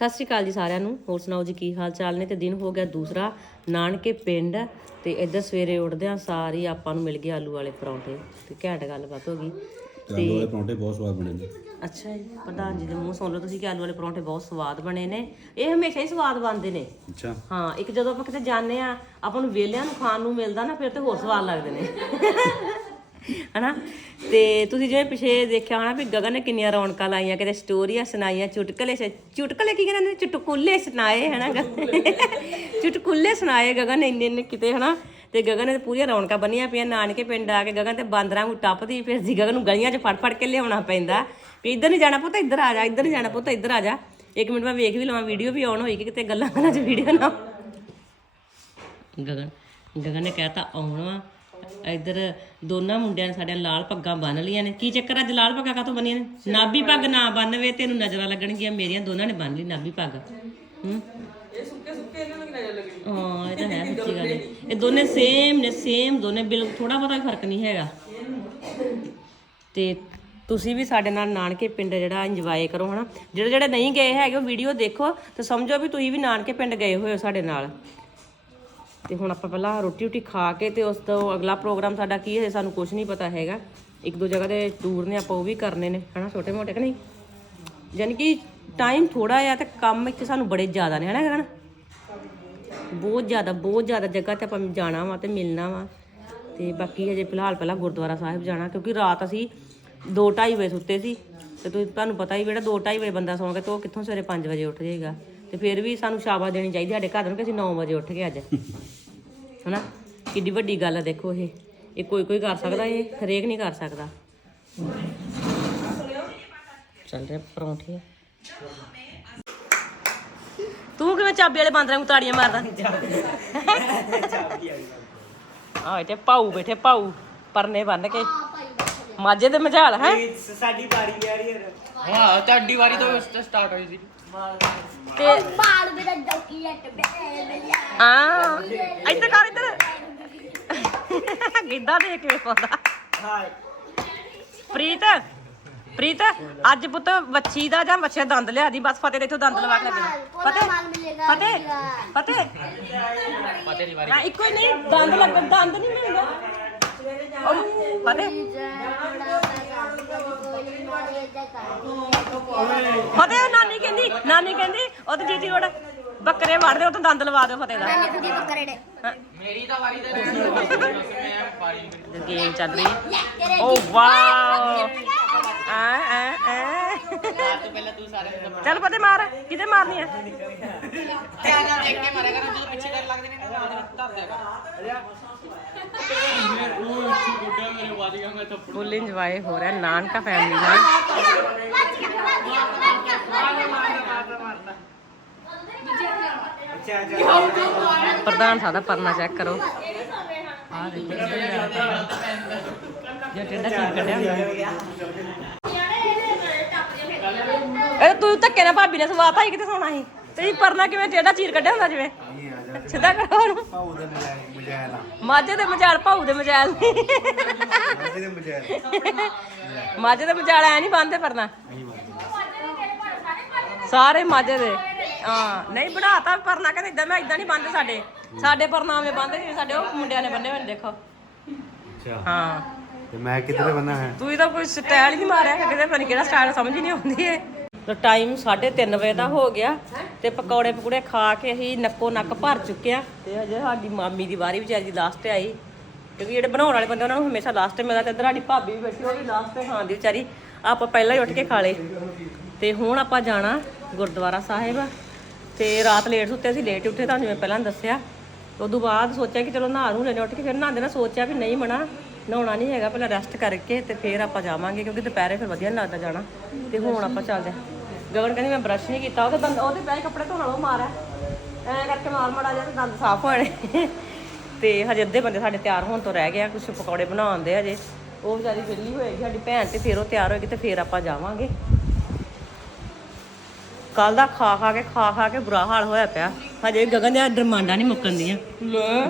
ਸਤਿ ਸ਼੍ਰੀ ਅਕਾਲ ਜੀ ਸਾਰਿਆਂ ਨੂੰ। ਹੋਰ ਸੁਣਾਓ ਜੀ ਕੀ ਹਾਲ ਚਾਲ ਨੇ? ਤੇ ਦਿਨ ਹੋ ਗਿਆ ਦੂਸਰਾ। ਨਾਨਕੇ ਪਿੰਡ ਤੇ ਇੱਧਰ ਸਵੇਰੇ ਉੱਠਦਿਆਂ ਸਾਰੀ ਆਪਾਂ ਨੂੰ ਮਿਲ ਗਏ ਆਲੂ ਵਾਲੇ ਪਰੌਂਠੇ। ਤੇ ਘੈਂਟ ਗੱਲਬਾਤ ਹੋ ਗਈ। ਆਲੂ ਵਾਲੇ ਪਰੌਂਠੇ ਬਹੁਤ ਸਵਾਦ ਬਣੇ ਨੇ। ਅੱਛਾ ਜੀ ਪ੍ਰਧਾਨ ਜੀ ਦੇ ਮੂੰਹ ਸੁਣ ਲਓ ਤੁਸੀਂ ਕਿ ਆਲੂ ਵਾਲੇ ਪਰੌਂਠੇ ਬਹੁਤ ਸਵਾਦ ਬਣੇ ਨੇ। ਇਹ ਹਮੇਸ਼ਾ ਹੀ ਸਵਾਦ ਬਣਦੇ ਨੇ। ਅੱਛਾ। ਹਾਂ ਇੱਕ ਜਦੋਂ ਆਪਾਂ ਕਿਤੇ ਜਾਂਦੇ ਆ ਆਪਾਂ ਨੂੰ ਵੇਲਿਆਂ ਨੂੰ ਖਾਣ ਨੂੰ ਮਿਲਦਾ ਨਾ ਫਿਰ ਤੇ ਹੋਰ ਸਵਾਦ ਲੱਗਦੇ ਨੇ। ਹਨਾ? ਤੇ ਤੁਸੀਂ ਜਿਵੇਂ ਪਿਛੇ ਦੇਖਿਆ ਹੋਣਾ ਵੀ ਗਗਨ ਨੇ ਕਿੰਨੀਆਂ ਰੌਣਕਾਂ ਲਾਈਆਂ, ਕਿਤੇ ਸਟੋਰੀਆਂ ਸੁਣਾਈਆਂ, ਚੁਟਕਲੇ ਸ- ਚੁਟਕਲੇ ਕੀ ਕਹਿੰਦੇ ਨੇ? ਚੁਟਕੁਲੇ ਸੁਣਾਏ, ਹਨਾ ਗਗਨ? ਚੁਟਕੁਲੇ ਸੁਣਾਏ ਗਗਨ ਨੇ ਇੰਨੇ ਇੰਨੇ ਕਿਤੇ, ਹਨਾ? ਤੇ ਗਗਨ ਨੇ ਪੂਰੀਆਂ ਰੌਣਕਾਂ ਬੰਨੀਆਂ ਪਈਆਂ, ਨਾਨਕੇ ਪਿੰਡ ਆ ਕੇ ਗਗਨ ਤੇ ਬਾਂਦਰਾਂ ਨੂੰ ਟੱਪਦੀ ਫਿਰਦੀ, ਗਗਨ ਨੂੰ ਗਲੀਆਂ 'ਚ ਫੜ ਫੜ ਕੇ ਲਿਆਉਣਾ ਪੈਂਦਾ। ਵੀ ਇੱਧਰ ਨਹੀਂ ਜਾਣਾ ਪੁੱਤ, ਇੱਧਰ ਆ ਜਾ, ਇੱਧਰ ਨਹੀਂ ਜਾਣਾ ਪੁੱਤ, ਇੱਧਰ ਆ ਜਾ। ਇੱਕ ਮਿੰਟ ਮੈਂ ਵੇਖ ਵੀ ਲਵਾਂ ਵੀਡੀਓ ਵੀ ਆਨ ਹੋਈ ਕਿ ਕਿਤੇ ਗੱਲਾਂ ਗੱਲਾਂ 'ਚ ਵੀਡੀਓ ਨਾ। ਗਗਨ ਗਗਨ ਨੇ ਕਹਿਤਾ, ਆਉਣਾ। ਇੱਧਰ ਦੋਨਾਂ ਮੁੰਡਿਆਂ ਨੇ ਸਾਡੇ ਲਾਲ ਪੱਗਾਂ ਬੰਨ ਲੀਆਂ ਨੇ। ਕੀ ਚੱਕਰ ਅੱਜ ਲਾਲ ਪੱਗਾਂ ਕਾਤੋਂ ਬੰਨੀਆਂ ਨੇ? ਨਾਭੀ ਪੱਗ ਨਾ ਬੰਨਵੇ ਤੈਨੂੰ ਨਜ਼ਰਾਂ ਲੱਗਣਗੀਆਂ ਮੇਰੀਆਂ ਦੋਨਾਂ ਨੇ ਬੰਨ ਲਈ ਨਾਭੀ ਪੱਗ। ਹੂੰ? ਇਹ ਸੁੱਕੇ ਸੁੱਕੇ ਇਹਨਾਂ ਨੂੰ ਨਜ਼ਰ ਲੱਗਣੀ ਹਾਂ ਇਹ ਤਾਂ ਹੈ ਸੱਚੀ ਗੱਲ ਇਹ ਦੋਨੇ ਸੇਮ ਨੇ ਸੇਮ ਦੋਨੇ ਬਿਲਕੁਲ ਥੋੜਾ ਬਹੁਤਾ ਵੀ ਫ਼ਰਕ ਨਹੀਂ ਹੈਗਾ। ਤੇ ਤੁਸੀਂ ਵੀ ਸਾਡੇ ਨਾਲ ਨਾਨਕੇ ਪਿੰਡ ਜਿਹੜਾ ਇੰਜੋਏ ਕਰੋ ਹਨਾ? ਜਿਹੜੇ ਜਿਹੜੇ ਨਹੀਂ ਗਏ ਹੈਗੇ ਉਹ ਵੀਡੀਓ ਦੇਖੋ ਤੇ ਸਮਝੋ ਵੀ ਤੁਸੀਂ ਵੀ ਨਾਨਕੇ ਪਿੰਡ ਗਏ ਹੋਏ ਹੋ ਸਾਡੇ ਨਾਲ। ਤੇ ਹੁਣ ਆਪਾਂ ਪਹਿਲਾਂ ਰੋਟੀ ਰੋਟੀ ਖਾ ਕੇ ਤੇ ਉਸ ਤੋਂ ਅਗਲਾ ਪ੍ਰੋਗਰਾਮ ਸਾਡਾ ਕੀ ਹੈ ਸਾਨੂੰ ਕੁਝ ਨਹੀਂ ਪਤਾ ਹੈਗਾ। ਇੱਕ ਦੋ ਜਗ੍ਹਾ ਦੇ ਟੂਰ ਨੇ ਆਪਾਂ ਉਹ ਵੀ ਕਰਨੇ ਨੇ, ਹਨਾ, ਛੋਟੇ ਮੋਟੇ ਕਿ ਨਹੀਂ? ਯਾਨੀ ਕਿ ਟਾਈਮ ਥੋੜਾ ਆ ਤੇ ਕੰਮ ਇੱਥੇ ਸਾਨੂੰ ਬੜੇ ਜ਼ਿਆਦਾ ਨੇ, ਹਨਾ ਕਰਨ ਬਹੁਤ ਜ਼ਿਆਦਾ ਬਹੁਤ ਜ਼ਿਆਦਾ ਜਗ੍ਹਾ ਤੇ ਆਪਾਂ ਜਾਣਾ ਵਾ ਤੇ ਮਿਲਣਾ ਵਾ। ਤੇ ਬਾਕੀ ਹਜੇ ਫਿਲਹਾਲ ਪਹਿਲਾਂ ਗੁਰਦੁਆਰਾ ਸਾਹਿਬ ਜਾਣਾ, ਕਿਉਂਕਿ ਰਾਤ ਅਸੀਂ 2:30 ਵਜੇ ਸੁੱਤੇ ਸੀ। ਤੇ ਤੁਸੀਂ, ਤੁਹਾਨੂੰ ਪਤਾ ਹੀ ਜਿਹੜਾ 2:30 ਵਜੇ ਬੰਦਾ ਸੌਂ ਗਿਆ ਤੇ ਉਹ ਕਿੱਥੋਂ ਸਵੇਰੇ 5 ਵਜੇ ਉੱਠ ਜਾਏਗਾ। ਤੇ ਫਿਰ ਵੀ ਸਾਨੂੰ ਸ਼ਾਬਾਸ਼ ਦੇਣੀ ਚਾਹੀਦੀ ਸਾਡੇ ਘਰ ਨੂੰ ਕਿ ਅਸੀਂ 9 ਵਜੇ ਉੱਠ ਗਏ ਅੱਜ। ਹਨਾ? ਕਿੱਡੀ ਵੱਡੀ ਗੱਲ ਆ ਦੇਖੋ ਇਹ। ਇਹ ਕੋਈ ਕੋਈ ਕਰ ਸਕਦਾ ਇਹ ਹਰੇਕ ਨਹੀਂ ਕਰ ਸਕਦਾ। ਚੱਲ ਰਿਹਾ ਪਰੌਂਠੇ। ਤੂੰ ਕਿਵੇਂ ਚਾਬੀ ਵਾਲੇ ਬਾਂਦਰਾਂ ਨੂੰ ਤਾੜੀਆਂ ਮਾਰਦਾ? ਆ ਇੱਥੇ ਪਾਉ ਬੈਠੇ ਪਾਉ ਪਰਨੇ ਬੰਨ ਕੇ। ਮਾਝੇ ਦੇ ਮਝਾਲ ਹੈ? ਸਾਡੀ ਵਾਰੀ ਆ ਰਹੀ ਹੈ। ਹਾਂ ਤੁਹਾਡੀ ਵਾਰੀ ਤੋਂ ਸਟਾਰਟ ਹੋਈ ਸੀ। ਤੇ ਬਾਲ ਮੇਰਾ ਡਾਕੂਮੈਂਟ ਬੇ ਆ ਇੱਧਰ ਕਰ ਇੱਧਰ। ਗਿੱਧਾ ਦੇਖ ਕੇ ਪਾਉਂਦਾ। ਹਾਂ ਪ੍ਰੀਤ ਪ੍ਰੀਤ ਅੱਜ ਪੁੱਤ ਵੱਛੀ ਦਾ ਜਾਂ ਵੱਛੇ ਦਾ ਦੰਦ ਲਿਆ ਦੀ ਬਸ ਫਤਿਹ ਦੇ ਇੱਥੋਂ ਦੰਦ ਲਵਾ ਕੇ ਲੱਗਣਾ ਫਤਿਹ ਮਾਲ ਮਿਲੇਗਾ ਫਤਿਹ ਫਤਿਹ। ਪਤੇ ਦੀ ਵਾਰੀ। ਨਾ ਇੱਕੋ ਹੀ ਨਹੀਂ ਦੰਦ ਲੱਗ ਦੰਦ ਨਹੀਂ ਮਿਲਦਾ। ਫਤਿਹ ਨਾਨੀ ਕਹਿੰਦੀ ਨਾਨੀ ਕਹਿੰਦੀ ਉਹ ਤੇ ਜੀਜੀ ਰੋਡ ਬੱਕਰੇ ਵੜਦੇ ਉਹ ਤੋਂ ਦੰਦ ਲਵਾ ਦਿਓ ਫਤਿਹ ਦਾ। ਕੁੜੀ ਬੱਕਰੇ ਨੇ। ਮੇਰੀ ਤਾਂ ਵਾਰੀ ਤੇ ਮੈਂ ਵਾਰੀ ਗੇਮ ਚੱਲ ਰਹੀ। ਹੈ ਓ ਵਾਓ ਆ ਆ ਆ ਤੋਂ ਪਹਿਲਾਂ ਤੂੰ ਸਾਰੇ ਨੂੰ ਚੱਲ ਪਤੇ ਮਾਰ ਕਿਤੇ ਮਾਰਨੀ ਆ ਧਿਆਨ ਨਾਲ ਦੇਖ ਕੇ ਮਾਰਿਆ ਕਰ ਜਦੋਂ ਪਿੱਛੇ ਕਰ ਲੱਗਦੇ ਨੇ ਨਾ ਧਰ ਦਿਆ ਕਰ ਫੁੱਲ ਇੰਜੋਏ ਹੋ ਰਿਹਾ ਨਾਨਕਾ ਫੈਮਿਲੀ ਨਾਲ। ਪ੍ਰਧਾਨ ਸਾਦਾ ਪਰਨਾ ਚੈੱਕ ਕਰੋ। ਆ ਦੇਖੋ ਜੇ ਟੇਡਾ ਚੀਰ ਕੱਢਿਆ ਇਹ ਤੂੰ ਧੱਕੇ ਨਾਲ ਭਾਬੀ ਨੇ ਸਵਾਤਾ ਹੀ ਕਿਤੇ ਸੋਣਾ ਸੀ। ਤੇ ਪਰਨਾ ਕਿਵੇਂ ਟੇਡਾ ਚੀਰ ਕੱਢਿਆ ਹੁੰਦਾ ਜਿਵੇਂ? ਸਿੱਧਾ ਕਰੋ ਉਹਨੂੰ। ਪਾਉ ਦੇ ਮਜਾਇਲ ਮਾਝੇ ਦੇ ਮਜਾਲ, ਭਾਊ ਦੇ ਮਜਾਲ। ਮਾਝੇ ਦੇ ਮਜਾਇਲ ਮਾਝੇ ਦੇ ਮਜਾਲ ਐ ਨਹੀਂ ਬੰਨਦੇ ਪਰਨਾ। ਸਾਰੇ ਮਾਝੇ ਦੇ। ਹਾਂ ਨਹੀਂ ਬਣਾਤਾ ਪਰਨਾ ਕਹਿੰਦੇ ਇਦਾਂ ਮੈਂ ਇਦਾਂ ਨਹੀਂ ਬੰਨਦੇ ਸਾਡੇ। ਸਾਡੇ ਪਰਨਾਵੇਂ ਬੰਨਦੇ ਜਿਵੇਂ ਸਾਡੇ ਉਹ ਮੁੰਡਿਆਂ ਨੇ ਬੰਨੇ ਹੋਏ ਨੇ ਦੇਖੋ। ਅੱਛਾ। ਹਾਂ। ਤੇ ਮੈਂ ਕਿੱਧਰੇ ਬੰਨਾ ਹੈ? ਤੂੰ ਤਾਂ ਕੋਈ ਸਟਾਈਲ ਹੀ ਨਹੀਂ ਮਾਰਿਆ ਕਿਤੇ ਪਤਾ ਕਿਹੜਾ ਸਟਾਈਲ ਸਮਝ ਹੀ ਨਹੀਂ ਆਉਂਦੀ ਏ। ਤਾਂ ਟਾਈਮ 3:30 ਵਜੇ ਦਾ ਹੋ ਗਿਆ ਤੇ ਪਕੌੜੇ ਪਕੂੜੇ ਖਾ ਕੇ ਅਸੀਂ ਨੱਕੋ ਨੱਕ ਭਰ ਚੁੱਕੇ ਆ ਤੇ ਹਜੇ ਸਾਡੀ ਮਾਮੀ ਦੀ ਵਾਰੀ ਵਿਚਾਰੀ ਦੀ ਲਾਸਟ ਆਈ। ਕਿਉਂਕਿ ਜਿਹੜੇ ਬਣਾਉਣ ਵਾਲੇ ਬੰਦੇ ਉਹਨਾਂ ਨੂੰ ਹਮੇਸ਼ਾ ਲਾਸਟ ਮਿਲਦਾ ਤੇ ਇੱਧਰ ਸਾਡੀ ਭਾਬੀ ਵੀ ਬੈਠੀ ਉਹ ਵੀ ਲਾਸਟ ਤੇ ਖਾਂਦੀ ਵਿਚਾਰੀ। ਆਪਾਂ ਪਹਿਲਾਂ ਹੀ ਉੱਠ ਕੇ ਖਾ ਲਏ। ਤੇ ਹੁਣ ਆਪਾਂ ਜਾਣਾ ਗੁਰਦੁਆਰਾ ਸਾਹਿਬ। ਤੇ ਰਾਤ ਲੇਟ ਸੁੱਤੇ ਅਸੀਂ ਲੇਟ ਉੱਠੇ ਤੁਹਾਨੂੰ ਮੈਂ ਪਹਿਲਾਂ ਦੱਸਿਆ। ਉਦੋਂ ਬਾਅਦ ਸੋਚਿਆ ਕਿ ਚਲੋ ਨਹਾ ਨੂੰ ਲੈਣੇ ਉੱਠ ਕੇ, ਫਿਰ ਨਹਾਉਂਦੇ ਨਾ ਸੋਚਿਆ ਵੀ ਨਹੀਂ ਮਣਾ ਨਹਾਉਣਾ ਨਹੀਂ ਹੈਗਾ, ਪਹਿਲਾਂ ਰੈਸਟ ਕਰਕੇ ਤੇ ਫਿਰ ਆਪਾਂ ਜਾਵਾਂਗੇ, ਕਿਉਂਕਿ ਦੁਪਹਿਰੇ ਫਿਰ ਵਧੀਆ ਲੱਗਦਾ ਜਾਣਾ। ਤੇ ਹੁਣ ਆਪਾਂ ਚੱਲਦੇ ਗਗਨ ਕਹਿੰਦੀ ਮੈਂ ਬ੍ਰਸ਼ ਨਹੀਂ ਕੀਤਾ ਉਹਦੇ ਦੰਦ ਉਹਦੇ ਪੈ ਕੱਪੜੇ ਧੋਣ ਵਾਲਾ ਉਹ ਮਾਰਿਆ। ਐਂ ਕਰਕੇ ਮਾਰ ਮੜਾ ਜਾ ਦੰਦ ਸਾਫ਼ ਹੋਣੇ। ਤੇ ਹਜੇ ਅੱਧੇ ਬੰਦੇ ਸਾਡੇ ਤਿਆਰ ਹੋਣ ਤੋਂ ਰਹਿ ਗਏ ਆ ਕੁਝ ਪਕੌੜੇ ਬਣਾਉਂਦੇ ਹਜੇ। ਉਹ ਵਿਚਾਰੀ ਵਿਹਲੀ ਹੋਏਗੀ, ਸਾਡੀ ਭੈਣ ਤੇ ਫਿਰ ਉਹ ਤਿਆਰ ਹੋਏਗੀ ਤੇ ਫਿਰ ਆਪਾਂ ਜਾਵਾਂਗੇ। ਕੱਲ ਦਾ ਖਾ ਖਾ ਕੇ ਖਾ ਖਾ ਕੇ ਬੁਰਾ ਹਾਲ ਹੋਇਆ ਪਿਆ। ਹਜੇ ਗਗਨ ਦੀਆਂ ਡਰਮਾਂਡਾਂ ਨਹੀਂ ਮੁੱਕਣ ਦੀਆਂ।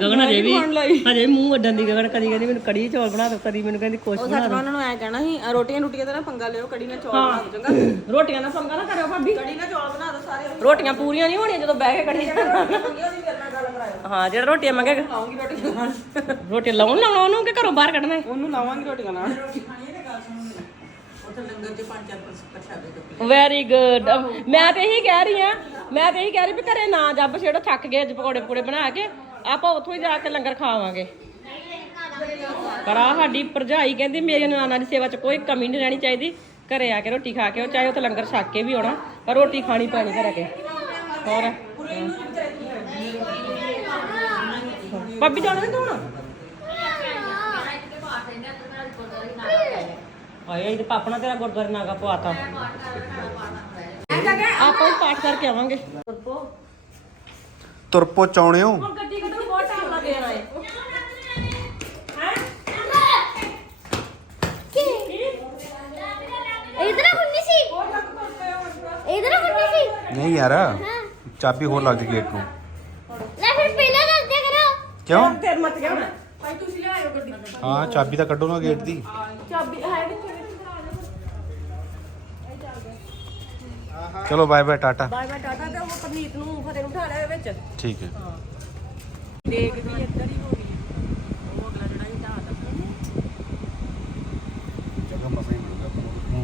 ਗਗਨ ਹਜੇ ਵੀ ਹਜੇ ਮੂੰਹ ਵੱਡਣ ਦੀ ਗਗਨ ਕਦੀ ਕਹਿੰਦੀ ਮੈਨੂੰ ਕੜੀ ਚੌਲ ਬਣਾ ਦਿਓ ਕਦੀ ਮੈਨੂੰ ਕਹਿੰਦੀ ਕੁਛ ਬਣਾ ਦਿਓ ਉਹਨਾਂ ਨੂੰ ਐ ਕਹਿਣਾ ਸੀ ਰੋਟੀਆਂ ਰੋਟੀਆਂ ਤੇ ਨਾ ਪੰਗਾ ਲਿਓ ਕੜੀ ਨਾਲ ਚੌਲ ਬਣਾ ਦਿਓ ਚੰਗਾ। ਰੋਟੀਆਂ ਦਾ ਪੰਗਾ ਨਾ ਕਰਿਓ ਭਾਬੀ। ਕੜੀ ਨਾਲ ਚੌਲ ਬਣਾ ਦਿਓ ਸਾਰੇ। ਰੋਟੀਆਂ ਪੂਰੀਆਂ ਨਹੀਂ ਹੋਣੀਆਂ ਜਦੋਂ ਬਹਿ ਕੇ ਕੜੀ ਨਾਲ। ਹਾਂ ਜਿਹੜਾ ਰੋਟੀਆਂ ਮੰਗੇਗਾ। ਲਾਉਂਗੀ ਰੋਟੀਆਂ ਨਾਲ। ਰੋਟੀ ਲਾਉਣ ਲਾਉਣਾ ਉਹਨੂੰ ਕਿ ਘਰੋਂ ਬਾਹਰ ਕੱਢਣਾ? ਉਹਨੂੰ ਲਾਵਾਂਗੀ ਰੋਟੀਆਂ ਨਾਲ। ਉੱਥੇ ਲੰਗਰ 'ਚ ਪੰਜ ਚਾਰ ਪ੍ਰਸ਼ਾਦੇ ਚੁੱਕ ਵੈਰੀ ਗੁੱਡ ਮੈਂ ਤੇ ਇਹੀ ਕਹਿ ਰਹੀ ਆ ਮੈਂ ਤੇ ਇਹੀ ਕਹਿ ਰਹੀ ਵੀ ਘਰੇ ਨਾ ਜੱਬ ਛੇੜੋ, ਥੱਕ ਗਏ ਅੱਜ ਪਕੌੜੇ ਪਕੌੜੇ ਬਣਾ ਕੇ, ਆਪਾਂ ਉੱਥੋਂ ਹੀ ਜਾ ਕੇ ਲੰਗਰ ਖਾਵਾਂਗੇ। ਪਰ ਆ ਸਾਡੀ ਭਰਜਾਈ ਕਹਿੰਦੀ, ਮੇਰੀ ਨਾਨਾ ਦੀ ਸੇਵਾ 'ਚ ਕੋਈ ਕਮੀ ਨਹੀਂ ਰਹਿਣੀ ਚਾਹੀਦੀ, ਘਰੇ ਆ ਕੇ ਰੋਟੀ ਖਾ ਕੇ, ਉਹ ਚਾਹੇ ਉੱਥੇ ਲੰਗਰ ਛੱਕ ਕੇ ਵੀ ਆਉਣਾ, ਪਰ ਰੋਟੀ ਖਾਣੀ ਪੈਣੀ ਘਰੇ ਕੇ। ਹੋਰ? ਭਾਬੀ ਜਾਣਾ ਨਹੀਂ ਤੂੰ ਆਏ ਇਹਦੇ ਪਾਪਣਾ ਤੇਰਾ ਗੁਰਦੁਆਰੇ ਨਾਗਾ ਪਵਾਤਾ। ਆਪਾਂ ਹੀ ਪਾਠ ਕਰਕੇ ਆਵਾਂਗੇ। ਤੁਰਪੋ। ਚੌਣਿਓ ਹੁਣ ਗੱਡੀ ਕੱਢਣ ਬਹੁਤ ਟਾਈਮ ਲੱਗ ਜਾਣਾ ਏ ਇਧਰ ਹੁੰਨੀ ਸੀ। ਇਧਰ ਹੁੰਨੀ ਸੀ। ਨਹੀਂ ਯਾਰ ਚਾਬੀ ਹੋਰ ਲੱਗ ਗਈ ਗੇਟ ਨੂੰ। ਲੈ ਫਿਰ ਪਹਿਲਾਂ ਦੱਸ ਦਿਆ ਕਰੋ। ਕਿਉਂ? ਤੇਰ ਮਤ ਗਿਆ ਹੁਣ ਹਾਂ ਚਾਬੀ ਤਾਂ ਕੱਢੋ ਨਾ ਗੇਟ ਦੀ। ਚਾਬੀ ਹੈ ਕਿੱਥੇ ਚਲੋ bye bye tata. Bye bye tata ਤੇ ਉਹ ਪਰਨੀਤ ਨੂੰ ਫਤਿਹ ਨੂੰ ਉਠਾ ਲਿਆ ਵਿੱਚ। ਠੀਕ ਹੈ। ਦੇਖ ਵੀ ਇੱਧਰ ਹੀ ਹੋ ਗਈ। ਉਹ ਅਗਲਾ ਜਿਹੜਾ ਹੀ ਢਾਹ ਦਾ ਜਗ੍ਹਾ ਮਸਾਂ ਹੀ ਮਿਲ ਗਿਆ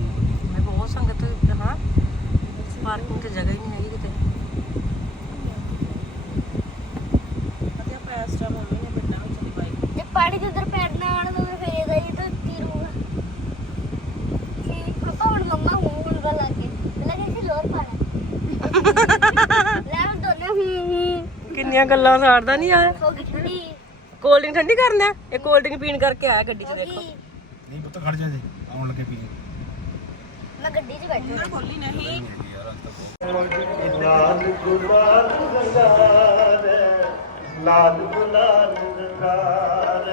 ਮੈਂ ਬਹੁਤ ਸੰਗਤ ਹਾਂ। ਪਾਰਕਿੰਗ ਤੇ ਜਗ੍ਹਾ ਹੀ ਨਹੀਂ ਹੈਗੀ ਕਿਤੇ। ਇਸ ਟਾਈਮ ਮੰਮੀ ਨੇ ਪਿੰਡਾਂ ਵਿੱਚ ਦੀ ਬਾਈਕ ਜੇ ਪਾਣੀ ਦੇ ਅੰਦਰ ਪੈਰ ਨਾ ਆਣ ਤਾਂ ਫਿਰ ਇਹਦਾ ਹੀ ਤਾਂ ਤੀਰੂਗਾ ਕਿ ਪਾਪਾ ਹੁਣ ਮੰਮਾ ਹੂੰ ਹੂੰ ਕਰ ਲੱਗੇ ਪਹਿਲਾਂ ਕਿ ਲੋਰ ਪਾਣਾ ਲੈ ਹੁਣ ਦੋਨੇ ਹੂੰ ਹੂੰ ਕਿੰਨੀਆਂ ਗੱਲਾਂ ਸਾੜਦਾ ਨਹੀਂ ਆਇਆ ਹੋ ਗਈ ਠੰਡੀ ਕੋਲਡ ਡਰਿੰਕ ਠੰਡੀ ਕਰਨਾ? ਇਹ ਕੋਲਡ ਡਰਿੰਕ ਪੀਣ ਕਰਕੇ ਆਇਆ ਗੱਡੀ 'ਚ ਦੇਖੋ। ਨਹੀਂ ਪੁੱਤ ਖੜ ਜਾ ਜੀ ਆਉਣ ਲੱਗੇ ਪੀ ਮੈਂ ਗੱਡੀ 'ਚ ਬੈਠੀ ਖੋਲੀ ਨਹੀਂ ਲਾਲ ਗੁਲਾਲ ਰੰਗਾਰ ਲਾਲ ਗੁਲਾਲ ਰੰਗਾਰ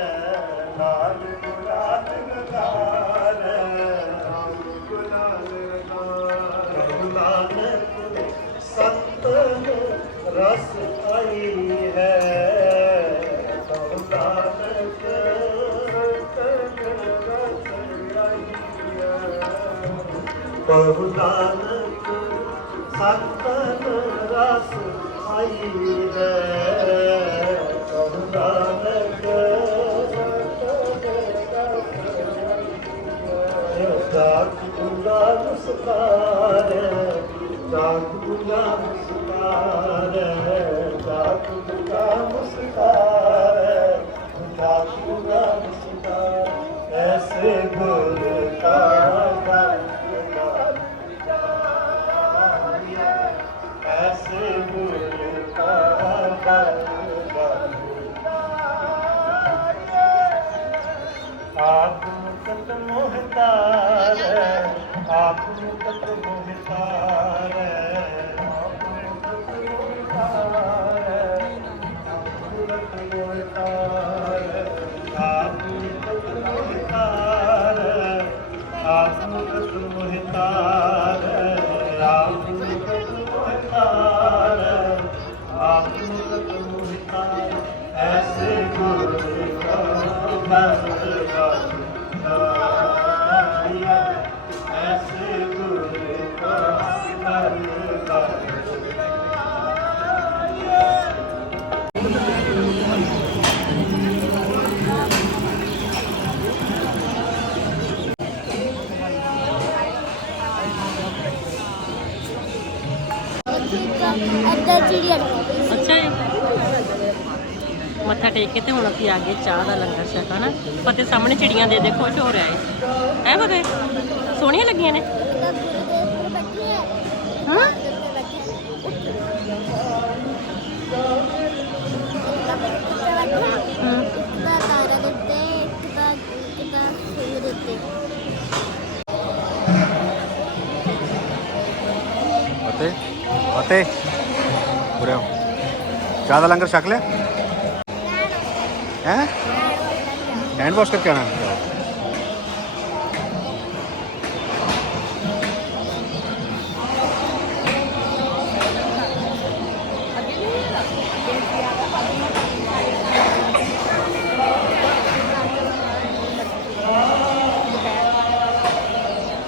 ਲਾਲ ਗੁਲਾਲ ਰੰਗਾਰ ਲਾਲ ਗੁਲਾਲ ਰੰਗਾਰ ਨਾਨਕ ਸੰਤ ਰਸ ਆਈ ਸ਼ਤਨ ਰਸ ਆਈ ਹੈ ਬਹੁ ਨਾਨਕ ਗੁਲਾ ਮੁਸਕਾਰ ਜਾਤ ਗੁਲਾ ਮੁਸਕਾਰ ਜਾਤ ਗੁਲਾ ਮੁਸਕਾਰ ਜਾਤ ਆਪ ਮੁਸਕਾਰ ਅਸੀਂ ਆ ਗਏ, ਚਾਹ ਦਾ ਲੰਗਰ ਛਕਣ ਫਤਿਹ ਸਾਹਮਣੇ ਚਿੜੀਆਂ ਦੇ ਦੇ ਖੁਸ਼ ਹੋ ਰਿਹਾ ਹੈ ਐ ਫਤਿਹ ਸੋਹਣੀਆਂ ਲੱਗੀਆਂ ਨੇ? ਹਾਂ? ਅਤੇ ਅਤੇ ਉਰੇ ਚਾਹ ਦਾ ਲੰਗਰ ਛਕ ਲਿਆ? है हैंड वॉश करके आना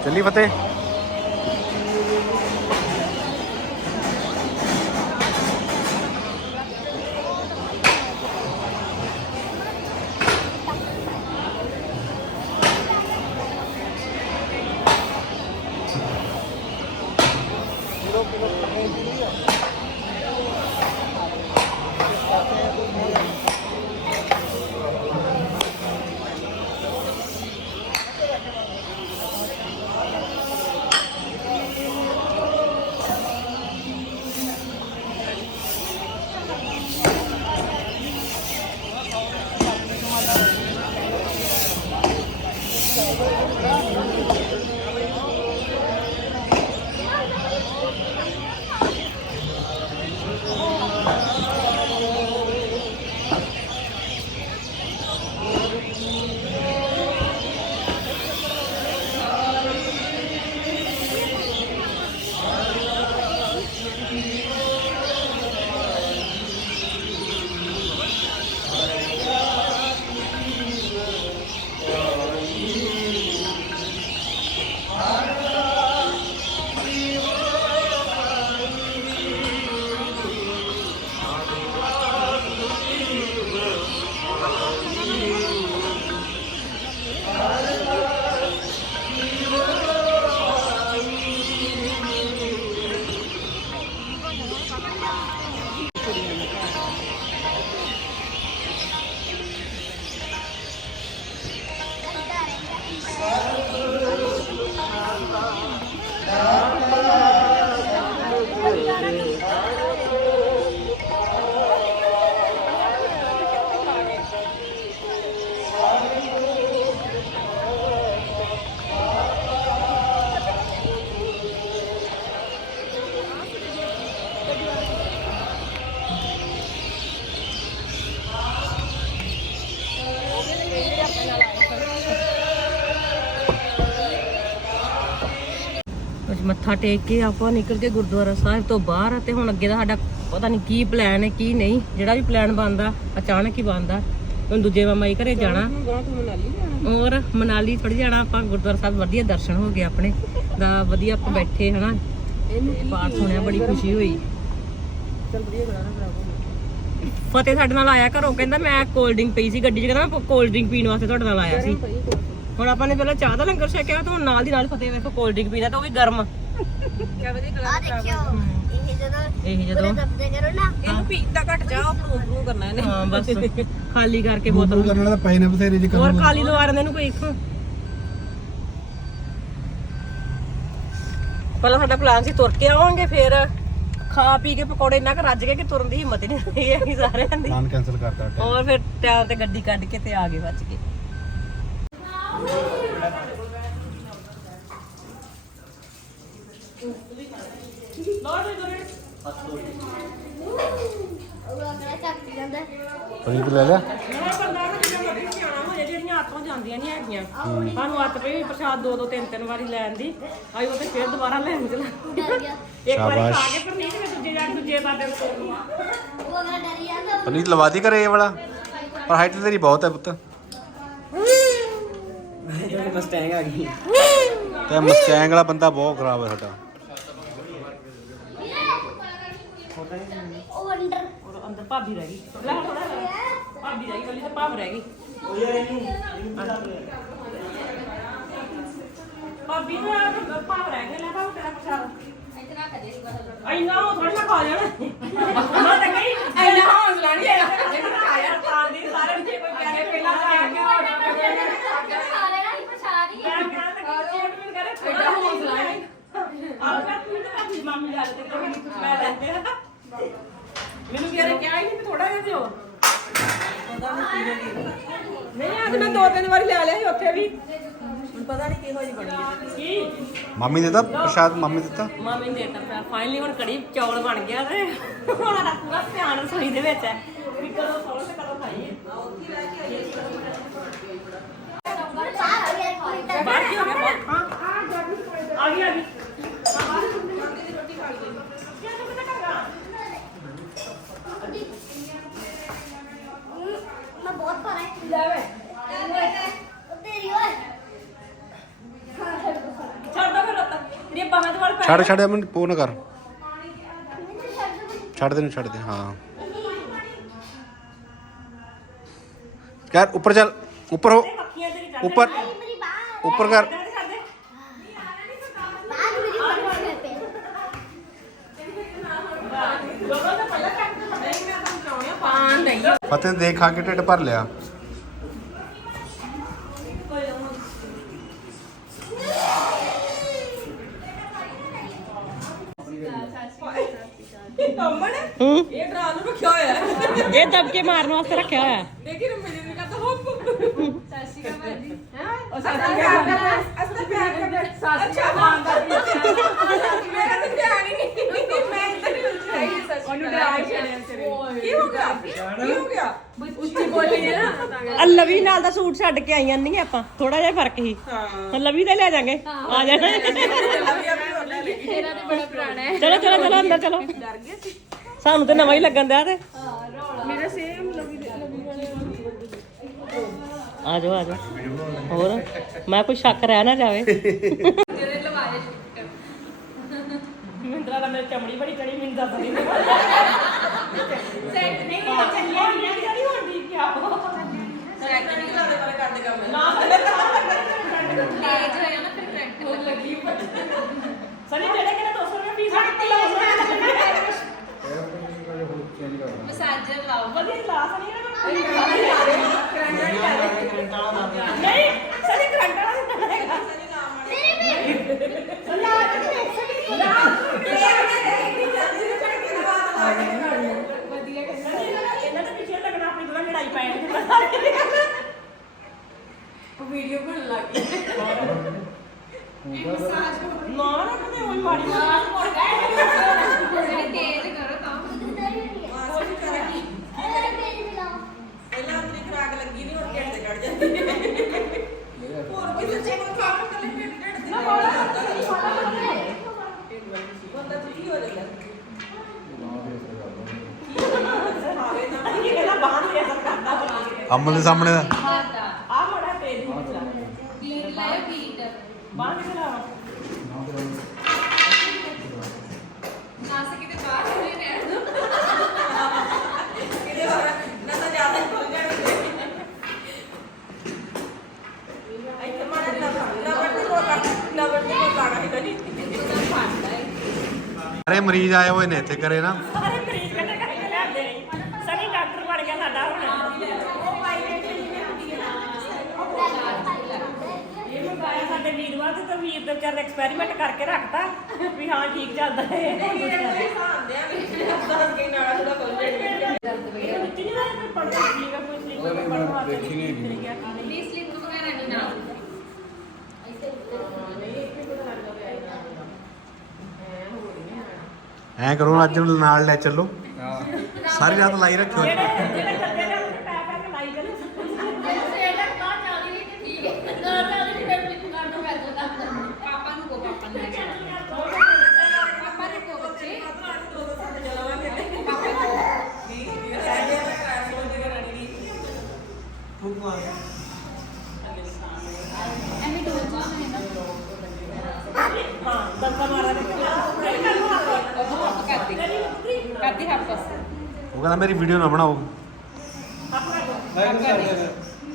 चलिए फतेह ਮੱਥਾ ਟੇਕ ਕੇ ਆਪਾਂ ਨਿਕਲ ਕੇ ਗੁਰਦੁਆਰਾ ਸਾਹਿਬ ਤੋਂ ਬਾਹਰ ਤੇ ਹੁਣ ਅੱਗੇ ਦਾ ਸਾਡਾ ਪਤਾ ਨਹੀਂ ਕੀ ਪਲਾਨ ਹੈ ਕੀ ਨਹੀਂ। ਜਿਹੜਾ ਵੀ ਪਲਾਨ ਬਣਦਾ ਅਚਾਨਕ ਹੀ ਬਣਦਾ। ਹੁਣ ਦੂਜੇ ਮਾਮਾ ਜੀ ਘਰੇ ਜਾਣਾ। ਹੋਰ ਮਨਾਲੀ ਥੋੜੀ ਜਾਣਾ ਆਪਾਂ। ਗੁਰਦੁਆਰਾ ਸਾਹਿਬ ਵਧੀਆ ਦਰਸ਼ਨ ਹੋ ਗਏ ਆਪਣੇ। ਦਾ ਵਧੀਆ ਆਪਾਂ ਬੈਠੇ ਹਨਾ। ਪਾਠ ਸੁਣਿਆ ਬੜੀ ਖੁਸ਼ੀ ਹੋਈ। ਫਤਿਹ ਸਾਡੇ ਨਾਲ ਆਇਆ ਘਰੋਂ। ਕਹਿੰਦਾ ਮੈਂ ਕੋਲਡ ਡਰਿੰਕ ਪਈ ਸੀ ਗੱਡੀ 'ਚ। ਕਹਿੰਦਾ ਮੈਂ ਕੋਲਡ ਡਰਿੰਕ ਪੀਣ ਵਾਸਤੇ ਤੁਹਾਡੇ ਨਾਲ ਆਇਆ ਸੀ। ਹੁਣ ਆਪਾਂ ਨੇ ਪਹਿਲਾਂ ਚਾਹ ਦਾ ਲੰਗਰ ਛਕਿਆ ਤੇ ਹੁਣ ਨਾਲ ਦੀ ਨਾਲ ਫਤਿਹ ਵੇਖੋ ਕੋਲਡ ਡਰਿੰਕ ਪੀਦਾ ਤੇ ਉਹ ਵੀ ਗਰਮ ਆ ਦੇਖਿਓ ਇਹ ਜਦੋਂ ਇਹ ਜਦੋਂ? ਪੂਰੇ ਦਬਦੇ ਕਰੋ ਨਾ। ਇਹਨੂੰ ਪੀਤਾ ਘਟ ਜਾ ਉਹ ਪ੍ਰੂਵ ਪ੍ਰੂਵ ਕਰਨਾ ਇਹਨੇ। ਹਾਂ ਬਸ। ਖਾਲੀ ਕਰਕੇ ਬੋਤਲ। ਕਰਨ ਵਾਲਾ ਪਏ ਨੇ ਬਥੇਰੇ ਜੀ ਹੋਰ ਖਾਲੀ ਲਵਾ ਰਹੇ ਨੂੰ ਕੋਈ ਇੱਥੋਂ। ਪਹਿਲਾਂ ਸਾਡਾ ਪਲਾਨ ਸੀ ਤੁਰ ਕੇ ਆਵਾਂਗੇ ਫਿਰ ਖਾ ਪੀ ਕੇ ਪਕੌੜੇ ਇੰਨਾ ਕੁ ਰੱਜ ਗਏ ਕਿ ਤੁਰਨ ਦੀ ਹਿੰਮਤ ਹੀ ਨਹੀਂ ਰਹੀ ਹੈਗੀ ਸਾਰਿਆਂ ਦੀ। ਪਲਾਨ ਕੈਨਸਲ ਕਰਤਾ ਹੋਰ ਫਿਰ ਟਾਈਮ ਤੇ ਗੱਡੀ ਕੱਢ ਕੇ ਤੇ ਆ ਗਏ ਬਚ ਕੇ। ਉਹ ਅਗਲਾ ਚੱਕ ਜਾਂਦਾ ਪਨੀਰ ਲੈ ਲਿਆ ਜਿਹੜੀਆਂ ਆਤੋਂ ਜਾਂਦੀਆਂ ਨਹੀਂ ਹੈਗੀਆਂ। ਸਾਨੂੰ ਹੱਥ ਪਈ ਪ੍ਰਸ਼ਾਦ ਦੋ ਦੋ ਤਿੰਨ ਤਿੰਨ ਵਾਰੀ ਲੈਣ ਦੀ। ਆਈ ਉਹ ਤੇ ਫਿਰ ਦੁਬਾਰਾ ਲੈਣ ਚਲਾ। ਇੱਕ ਵਾਰੀ ਖਾ ਸ਼ਾਬਾਸ਼। ਕੇ ਪਰ ਨਹੀਂ ਤੇ ਦੂਜੇ ਜਾਣ ਦੂਜੇ ਬਾਦੇ ਉਹ ਅਗਲਾ ਡਰ ਜਾਂਦਾ ਪਨੀਰ ਲਵਾ ਦੀ ਕਰੇ ਇਹ ਵਾਲਾ। ਪਰ ਹਾਈਟ ਤੇਰੀ ਬਹੁਤ ਹੈ ਪੁੱਤ। ਤੇ ਮਸਟੈਂਗ ਵਾਲਾ ਬੰਦਾ ਬਹੁਤ ਖਰਾਬ ਹੈ ਸਾਡਾ। ਉਹ ਅੰਦਰ। ਔਰ ਅੰਦਰ ਭਾਬੀ ਰਹਿ ਗਈ। ਲੈ ਥੋੜਾ ਭਾਬੀ ਰਹਿ ਗਈ ਕੱਲੀ ਤੇ ਭਾਬ ਰਹਿ ਗਈ। ਭਾਬੀ ਨੂੰ ਯਾਰ ਭਾਬ ਰਹਿ ਗਏ ਲੈ ਭਾਬ ਤੇਰਾ ਪ੍ਰਸ਼ਾਦ। ਇਤਨਾ ਕਦੇ ਇੰਨਾ ਉਹ ਥੋੜਾ ਖਾ ਜਾਣਾ। ਮੈਂ ਤਾਂ ਕਹੀ ਇੰਨਾ ਹੌਸਲਾ ਨਹੀਂ ਹੈਗਾ ਜਿਹੜਾ ਖਾਇਆ ਤਾਂ ਦੀ ਸਾਰੇ ਜੇ ਕੋਈ ਕਹੇ ਪਹਿਲਾਂ ਖਾ ਕੇ ਖਾ ਲੈਣਾ ਹੀ ਪਛਾਣ ਹੀ ਮੈਂ ਕਹਿੰਦਾ ਕਿ ਚੇਟ ਵੀ ਕਰੇ ਥੋੜਾ ਹੌਸਲਾ ਨਹੀਂ। ਆਹ ਮੈਂ ਤੂੰ ਤਾਂ ਭਾਬੀ ਮਾਮੀ ਗੱਲ ਤੇ ਕੋਈ ਮੈਂ ਲੈਂਦੇ ਆ ਮੈਨੂੰ ਕੀ ਯਾਰ ਕਿਹਾ ਹੀ ਨਹੀਂ ਥੋੜਾ ਜਿਹਾ ਦਿਓ। ਨਹੀਂ ਅੱਜ ਮੈਂ ਦੋ ਤਿੰਨ ਵਾਰੀ ਲੈ ਲਿਆ ਸੀ ਉੱਥੇ ਵੀ। ਹੁਣ ਪਤਾ ਨਹੀਂ ਕਿਹੋ ਜਿਹੀ ਬਣੀ ਹੈ। ਕੀ? ਮਾਮੀ ਨੇ ਦਿੱਤਾ? ਪ੍ਰਸ਼ਾਦ ਮਾਮੀ ਦਿੱਤਾ? ਮਾਮੀ ਨੇ ਦੇਤਾ ਪਿਆ ਫਾਈਨਲੀ ਹੁਣ ਕੜੀ ਚੌਲ ਬਣ ਗਿਆ ਤੇ ਹੁਣ ਸਾਡਾ ਪੂਰਾ ਧਿਆਨ ਰਸੋਈ ਦੇ ਵਿੱਚ ਹੈ। ਵੀ ਕਦੋਂ ਸੌਣ ਤੇ ਕਦੋਂ ਖਾਈਏ। ਬਾਹਰ ਕੀ ਹੋ ਗਿਆ? ਬਾਹਰ? ਹਾਂ ਆ ਗਈ ਆ ਗਈ ਮੈਂ ਬਹੁਤ ਪਰ ਹੈ ਲੈ ਵੇ ਤੇਰੀ ਓਏ ਛੱਡ ਛੱਡ ਛੱਡ ਅਮਨ ਪੋ ਨਾ ਕਰ। ਛੱਡ ਦੇ ਨੂੰ ਛੱਡ ਦੇ ਹਾਂ। ਕਰ ਉੱਪਰ ਚੱਲ ਉੱਪਰ ਹੋ। ਉੱਪਰ ਉੱਪਰ ਕਰ। ਫਤਿਹ ਦੇਖ ਖਾ ਕੇ ਢਿੱਡ ਭਰ ਲਿਆ ਇਹ ਡਰਾ ਨੂੰ ਰੱਖਿਆ ਹੋਇਆ ਹੈ ਇਹ ਦਬਕੇ ਮਾਰਨ ਵਾਸਤੇ ਰੱਖਿਆ ਹੋਇਆ। ਦੇਖੀ ਜੀ ਹੋਪ ਹੈ ਉਹ ਸਤਿ ਸ਼੍ਰੀ ਅਕਾਲ ਅਸਤਾ ਪਿਆਰ ਕਰਦਾ ਅੱਛਾ ਮਾਨਦਾ ਮੇਰਾ ਤਾਂ ਧਿਆਨ ਹੀ ਨਹੀਂ। ਮੈਂ ਇੱਧਰ ਹੀ ਉਲਝ ਰਹੀ ਸੱਚ ਉਹਨੂੰ ਡਰਾ ਛੜਿਆ ਤੇਰੇ। ਕੀ ਹੋ ਗਿਆ? ਕੀ ਹੋ ਗਿਆ? ਉੱਚੀ ਬੋਲੀ ਹੈ ਨਾ। ਆ ਲਵੀ ਨਾਲ ਦਾ ਸੂਟ ਛੱਡ ਕੇ ਆਈਆਂ ਨਹੀਂ ਆਪਾਂ। ਥੋੜਾ ਜਿਹਾ ਫ਼ਰਕ ਸੀ ਹਾਂ। ਲਵੀ ਦੇ ਲੈ ਜਾਾਂਗੇ। ਆ ਜਾਣਾ ਚਲੋ ਚਲੋ ਚਲੋ ਅੰਦਰ ਚਲੋ। ਸਾਨੂੰ ਤੇ ਨਵਾਂ ਹੀ ਲੱਗਣ ਦਿਆ ਤੇ। ਮੇਰਾ ਸੇਮ ਲਵੀ ਦੇ ਲਵੀ ਵਾਲੇ ਆ ਜਾਓ ਆ ਜਾਓ ਹੋਰ ਮੈਂ ਕੋਈ ਸ਼ੱਕ ਰਹਿ ਨਾ ਜਾਵੇ ਜਿਹੜੇ ਲਵਾਏ ਮਿੰਦਰਾ ਦਾ ਮੇਰੇ ਚਮੜੀ ਬੜੀ ਕੜੀ ਮਿੰਦਾ ਬੜੀ ਸੈਟ ਨਹੀਂ ਚੱਲਿਆ ਨਹੀਂ ਜਿਹੜੀ ਹੁਣ ਠੀਕ ਆ ਸੈਟ ਨਹੀਂ ਕਰਦੇ ਪਰ ਕਰਦੇ ਕੰਮ ਨਾ ਤੇਜ ਹੋਇਆ ਨਾ ਫਿਰ ਕਰੰਟ ਹੋ ਲੱਗੀ ਸਨੀ ਜਿਹੜੇ ਕਿਨੇ 200 ਰੁਪਏ ਫੀਸ ਹਟ ਮਸਾਜਰ ਲਾਓ ਵਧੀਆ ਨਹੀਂ ਨਹੀਂ ਸਨੀ ਕਰੰਟ ਵਾਲਾ ਨਹੀਂ ਇਹਨਾਂ ਦੇ ਪਿੱਛੇ ਲੱਗਣਾ ਆਪਣੀ ਦੋਨਾਂ ਲੜਾਈ ਪੈਣ ਵੀਡੀਓ ਬਣ ਲੱਗੀ ਨਾ ਨਾ ਕਦੇ ਹੋਈ ਮਾੜੀ ਤੇਜ਼ ਕਰੋ ਤਾਂ ਪਹਿਲਾਂ ਅੰਦਰੀ ਖਰਾਕ ਲੱਗੀ ਨਹੀਂ ਹੁਣ ਢਿੱਡ ਤੇ ਚੜ ਜਾਂਦੀ ਹੋਰ ਕੋਈ ਸੱਚੇ ਕੋਈ ਖਾਣ ਕੱਲੇ ਢਿੱਡ ਢਿੱਡ ਤੇ ਬੰਦਾ ਠੀਕ ਹੋ ਜਾਂਦਾ ਇਹ ਕਹਿੰਦਾ ਬਾਹਰ ਨੂੰ ਅਸਰ ਕਰਦਾ ਅਮਨ ਦੇ ਸਾਹਮਣੇ ਦਾ। ਆ ਮੜਾ ਤੇਜ਼ ਨਹੀਂ ਚਲਾ ਗਲੀਟ ਲਾਇਆ ਗਲੀਟ ਬਾਹਰ ਕਿੱਥੇ ਲਾਵਾਂ ਨਾਸ ਕਿਤੇ ਬਾਹਰ ਹੋਣੇ ਰਹਿਣ ਦੋ? ਕਿਤੇ ਹੋਰ ਨਾ ਤਾਂ ਜ਼ਿਆਦਾ ਖੁੱਲ ਜਾਣਗੇ। ਇੱਥੇ ਮਾਰੇ ਨਾ ਨਾ ਬੈਠੇ ਕੋ ਨਾ ਬੈਠੇ ਕੋ ਲਾਣਾ ਹੈ ਨਹੀਂ। ਉਹਦਾ ਫਾਂਦਾ ਹੈ। ਅਰੇ ਮਰੀਜ਼ ਆਏ ਹੋਏ ਨੇ ਇੱਥੇ ਕਰੇ ਨਾ। ਸਾਰੇ ਮਰੀਜ਼ ਕੱਟੇ ਕਰਕੇ ਲਿਆਂਦੇ ਸਨੀ ਡਾਕਟਰ ਬਣ ਗਿਆ ਸਾਡਾ ਹੁਣ ਇਹ ਮੰਗਾਇਆ ਸਾਡੇ ਵੀਰਵਾਰ ਤੇ ਤਾਂ ਵੀਰ ਦੇ ਵਿਚਾਰੇ ਐਕਸਪੈਰੀਮੈਂਟ ਕਰਕੇ ਰੱਖਤਾ ਵੀ ਹਾਂ ਠੀਕ ਚੱਲਦਾ ਹੈ। ਖਾਂਦੇ ਆ ਵਿੱਚ ਦੱਸ ਕੇ ਨਾਲਾ ਥੋੜਾ ਖੁੱਲ ਜਾਣਗੇ ਇਹ ਵਿੱਚ ਨਹੀਂ ਨਾ ਕੋਈ ਪੜਦਾ ਠੀਕ ਆ ਕੋਈ ਸਲੀਪ ਕੋਈ ਪੜਵਾ ਦੇਖੀ ਨਹੀਂ ਪਲੀਜ਼ ਸਲਿੱਪ ਵਗੈਰਾ ਨਹੀਂ ਨਾ ਐ ਕਰੋ ਅੱਜ ਨੂੰ ਨਾਲ ਲੈ ਚੱਲੋ। ਸਾਰੀ ਰਾਤ ਲਾਈ ਰੱਖਿਓ। ਜਿਹੜੇ ਜਿਹੜੇ ਚੱਲਦੇ ਨੇ ਉਹਨੂੰ ਪੈ ਪੈ ਕੇ ਲਾਈ ਚੱਲੋ ਪਾਪਾ ਨੂੰ ਕੋ ਪਾਪਾ ਨੂੰ ਲੈ ਕੇ ਪਾਪਾ ਨੇ ਕੋ ਬੱਚੇ ਪਾਪਾ ਕੋ ਐਵੇਂ ਦੋ ਚਾਹ ਹੈ ਨਾ ਹਾਂ ਦੰਦਾ ਮਾਰਾ ਦੇ ਉਹ ਹੱਥ ਕਰਦੀ ਉਹ ਕਹਿੰਦਾ ਮੇਰੀ ਵੀਡੀਓ ਨਾ ਬਣਾਓ।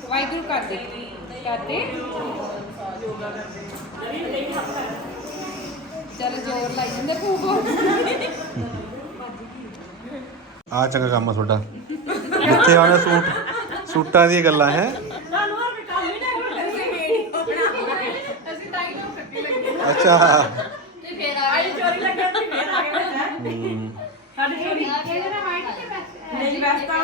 ਵਾਹਿਗੁਰੂ ਕਰਦੇ ਕਰਦੇ ਚਲ ਜੋਰ ਲਾਈ ਜਾਂਦੇ ਭੂਗੋ ਆ ਚੰਗਾ ਕੰਮ ਆ ਤੁਹਾਡਾ। ਜਿੱਥੇ ਆਇਆ ਸੂਟ ਸੂਟਾਂ ਦੀਆਂ ਗੱਲਾਂ ਹੈ। ਅੱਛਾ ਤੇ ਫੇਰ ਆਈ ਚੋਰੀ ਲੱਗਿਆ ਸੀ ਫੇਰ ਆ ਗਏ ਹੂੰ। ਸਾਡੀ ਚੋਰੀ ਨਹੀਂ ਵੈਸੇ ਤਾਂ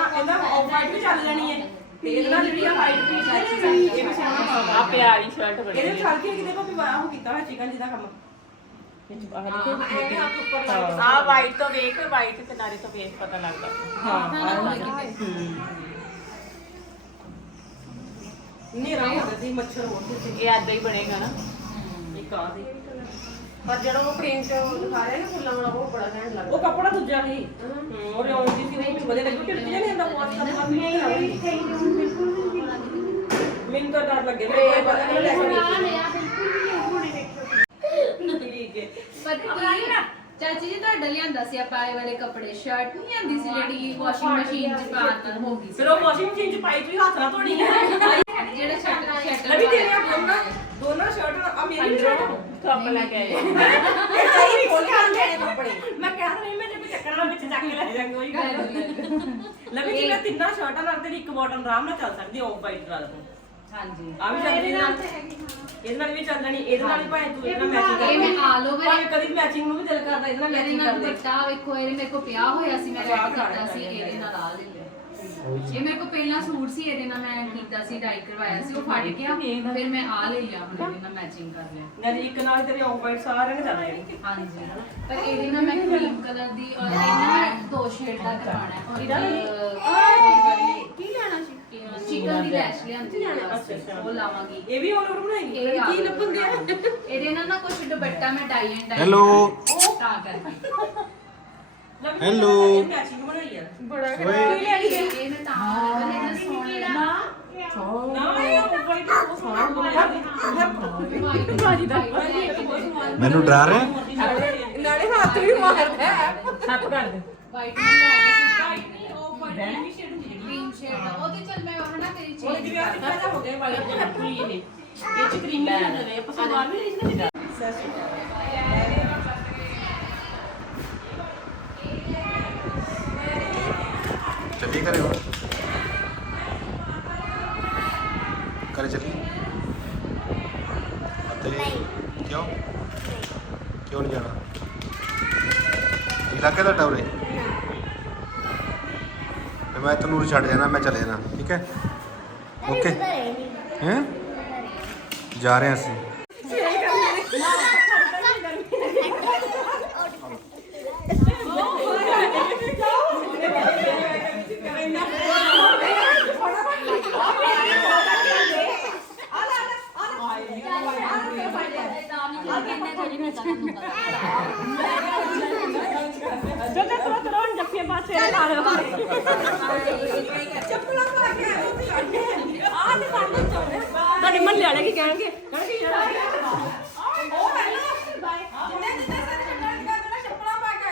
ਵਾਈਟ ਵੀ ਚੱਲ ਜਾਣੀ ਹੈ। ਤੇ ਇਹਦਾ ਜਿਹੜੀ ਆ ਵਾਈਟ ਪੀਸ ਹੈ। ਇਹ ਪਛਾਣਾ ਆ ਪਿਆਰੀ ਸ਼ਰਟ ਬਣੀ ਇਹਦੇ ਛਲ ਕੇ ਕਿਤੇ ਭਾਵੇਂ ਵਾ ਉਹ ਕੀਤਾ ਹੋਇਆ ਚਿਕਨ ਜਿਹਦਾ ਕੰਮ। ਆ ਵਾਈਟ ਤੋਂ ਵੇਖ ਵਾਈਟ ਤੇ ਨਾਰੇ ਤੋਂ ਵੇਖ ਪਤਾ ਲੱਗਦਾ। ਹਾਂ ਨਹੀਂ ਰਹਾ ਸੀ ਮੱਛਰ ਹੋਰ ਸੀ। ਇਹ ਐਦਾਂ ਹੀ ਬਣੇਗਾ ਨਾ। ਇੱਕ ਆ ਸੀ ਪਰ ਜਿਹੜਾ ਉਹ ਪ੍ਰਿੰਟ ਦਿਖਾ ਰਿਹਾ ਨਾ ਫੁੱਲਾਂ ਵਾਲਾ ਉਹ ਬੜਾ ਘੈਂਟ ਲੱਗਦਾ। ਉਹ ਕੱਪੜਾ ਦੂਜਾ ਸੀ ਹੂੰ। ਉਹ ਰਿਓਨ ਦੀ ਸੀ ਉਹ ਮੈਨੂੰ ਵਧੀਆ ਲੱਗੀ ਕਿ ਨਹੀਂ ਆਂਦਾ ਪੋਸਟ ਕਰਨਾ ਨਹੀਂ ਮੈਨੂੰ ਤਾਂ ਡਰ ਲੱਗਿਆ ਮੈਂ ਪਤਾ ਨਹੀਂ ਲੈ ਕੇ ਗਈ। ਠੀਕ ਹੈ। ਪਤਾ ਕੀ ਪਾਏ ਵਾਲੇ ਕੱਪੜੇ ਸ਼ਰਟ ਨਹੀਂ ਆਂਦੀ ਸੀ ਜਿਹੜੀ ਵਾਸ਼ਿੰਗ ਮਸ਼ੀਨ 'ਚ ਪਾ ਕੇ ਹੋ ਗਈ ਸੀ। ਫਿਰ ਉਹ ਵਾਸ਼ਿੰਗ ਮਸ਼ੀਨ ਚ ਪਾਈ ਤੂੰ ਹੱਥ ਨਾਲ ਧੋਣੀ ਹੈ ਜਿਹੜਾ ਸ਼ਰਟ ਸ਼ਰਟ ਲੈ ਵੀ ਤੇਰੀਆਂ ਦੋਨਾਂ ਦੋਨਾਂ ਸ਼ਰਟਾਂ ਆ ਮੇਰੀ ਸ਼ਰਟ ਕੱਪ ਲੈ ਕੇ ਆਏ। ਇਹ ਤਾਂ ਹੀ ਖੋਲ ਕੇ ਆਂਦੇ ਕੱਪੜੇ। ਮੈਂ ਕਹਿ ਰਹੀ ਮੈਂ ਜੇ ਚੱਕਰ ਨਾਲ ਵਿੱਚ ਚੱਕ ਕੇ ਲੈ ਜਾਵਾਂਗੇ ਉਹੀ ਗੱਲ। ਲੈ ਵੀ ਜਿਵੇਂ ਤਿੰਨਾਂ ਸ਼ਰਟਾਂ ਨਾਲ ਤੇਰੀ ਇੱਕ ਬਾਟਮ ਆਰਾਮ ਨਾਲ ਚੱਲ ਸਕਦੀ ਆਫ ਵਾਈਟ ਨਾਲ ਹਾਂਜੀ। ਆ। ਵੀ ਚੱਲਦੀ ਨਾਲ ਇਹਦੇ ਨਾਲ ਵੀ ਚੱਲ ਜਾਣੀ ਇਹਦੇ ਨਾਲ ਵੀ ਭਾਵੇਂ ਤੂੰ ਇਹਦੇ ਨਾਲ ਮੈਚਿੰਗ ਕਰ ਇਹ ਮੈਂ all over- ਭਾਵੇਂ ਕਦੀ ਮੈਚਿੰਗ ਨੂੰ ਵੀ ਦਿਲ ਕਰਦਾ ਇਹਦੇ ਨਾਲ ਮੇਰੇ ਮੈਚਿੰਗ ਨਾਲ ਕਰ ਦੇ ਦੁਪੱਟਾ ਵੇਖੋ ਇਹ ਮੇਰੇ ਕੋ ਪਿਆ ਹੋਇਆ ਸੀ ਮੈਂ ਰੈਡ ਕਰਦਾ ਸੀ ਇਹਦੇ ਨਾਲ ਆ ਲੈ ਲਿਆ ਇਹ ਮੇਰੇ ਕੋ ਪਹਿਲਾਂ ਸੂਟ ਸੀ ਇਹਦੇ ਨਾਲ ਮੈਂ ਕੀਤਾ ਸੀ ਡਾਈ ਕਰਵਾਇਆ ਸੀ ਉਹ ਫਟ ਗਿਆ ਫਿਰ ਮੈਂ ਆ ਲੈ ਲਿਆ ਹੁਣ ਇਹਦੇ ਨਾਲ ਮੈਚਿੰਗ ਕਰ ਲਿਆ। ਯਾਨੀ ਇੱਕ ਨਾਲ ਤੇਰੇ ਆਫ ਵਾਈਟ ਸਾਰਿਆਂ ਨੇ ਚੱਲ ਜਾਣੀ। ਹਾਂਜੀ। ਪਰ ਇਹਦੇ ਨਾਲ ਮੈਂ ਕਰੀਮ ਕਲਰ ਦੀ ਔਰ ਇਹਨਾਂ ਮੈਂ ਦੋ ਸ਼ੇਡ ਦਾ ਕਰਵਾਉਣਾ ਹੈ ਔਰ ਇੱਕ ਕੀ ਲੈਣਾ ਸੀ? ਚਿਕਨ ਦੀ ਲੈਸ਼ ਲਿਆਂਦੀ ਹੈ ਵਾਸਤੇ ਉਹ ਲਾਵਾਂਗੀ। ਇਹ ਵੀ ਆਲ ਓਵਰ ਬਣਾਏਗੀ? ਇਹ ਕੀ ਲੱਭਣ ਦਿਆ? ਇਹਦੇ ਨਾਲ ਨਾ ਕੁਝ ਦੁਪੱਟਾ ਮੈਂ ਡਾਈ ਐਂਡ ਡਾਈ Hello. ਤਾਂ ਕਰਕੇ। Hello. ਮੈਚਿੰਗ ਬਣਾਈ ਆ। ਇਹ ਮੈਂ ਤਾਂ ਵਾਲੇ ਨਾਲ ਸੋਹਣੇ ਨਾ। ਨਾ ਇਹ ਵਾਈਟ ਬਹੁਤ ਸੋਹਣਾ ਬਾਜੀ ਦਾ। ਮੈਨੂੰ ਡਰਾ ਰਿਹਾ ਨਾਲੇ ਹੱਥ ਵੀ ਮਾਰਦਾ ਹੈ। ਹੱਥ ਕਰ ਦੇ ਵਾਈਟ ਨਹੀਂ ਆਇਆ ਸੀ ਉਹ ਬੜੀ ਸ਼ੇਡ ਹੁੰਦੀ ਹੈ ਕਰੀਮ ਸ਼ੇਡ ਉਹਦੇ ਚੱਲ ਮੈਂ ਉਹ ਜਿਵੇਂ ਹੋ ਵਾਲੀ ਜਿਹੜੀ ਇਹ ਇਹ ਚ ਕਰੀਮੀ ਆਪਾਂ ਸਲਵਾਰ ਵੀ ਨਹੀਂ ਨਹੀਂ ਮੈਂ ਤੈਨੂੰ ਉਰੇ ਛੱਡ ਜਾਣਾ ਮੈਂ ਚਲੇ ਜਾਣਾ ਠੀਕ ਹੈ ਓਕੇ ਹੈਂ ਜਾ ਰਹੇ ਹਾਂ ਅਸੀਂ ਜਦੋਂ ਤੂੰ ਤਰੋਂ ਜੱਫੀਆਂ ਪਾਸੇ ਲਾ ਲਓ ਚੱਪਲਾਂ ਪਾ ਕੇ ਆ ਤੇ ਸਾਡੇ ਚੋਣੇ ਤੁਹਾਡੇ ਮਹੱਲੇ ਵਾਲੇ ਕੀ ਕਹਿਣਗੇ? ਕਹਿਣਗੇ ਉਹ ਹੈਲੋ ਜਿੰਨੇ ਜਿੰਨੇ ਸਾਰੇ ਚੱਲਣ ਦਾ ਤੇਰਾ ਚੱਪਲਾਂ ਪਾ ਕੇ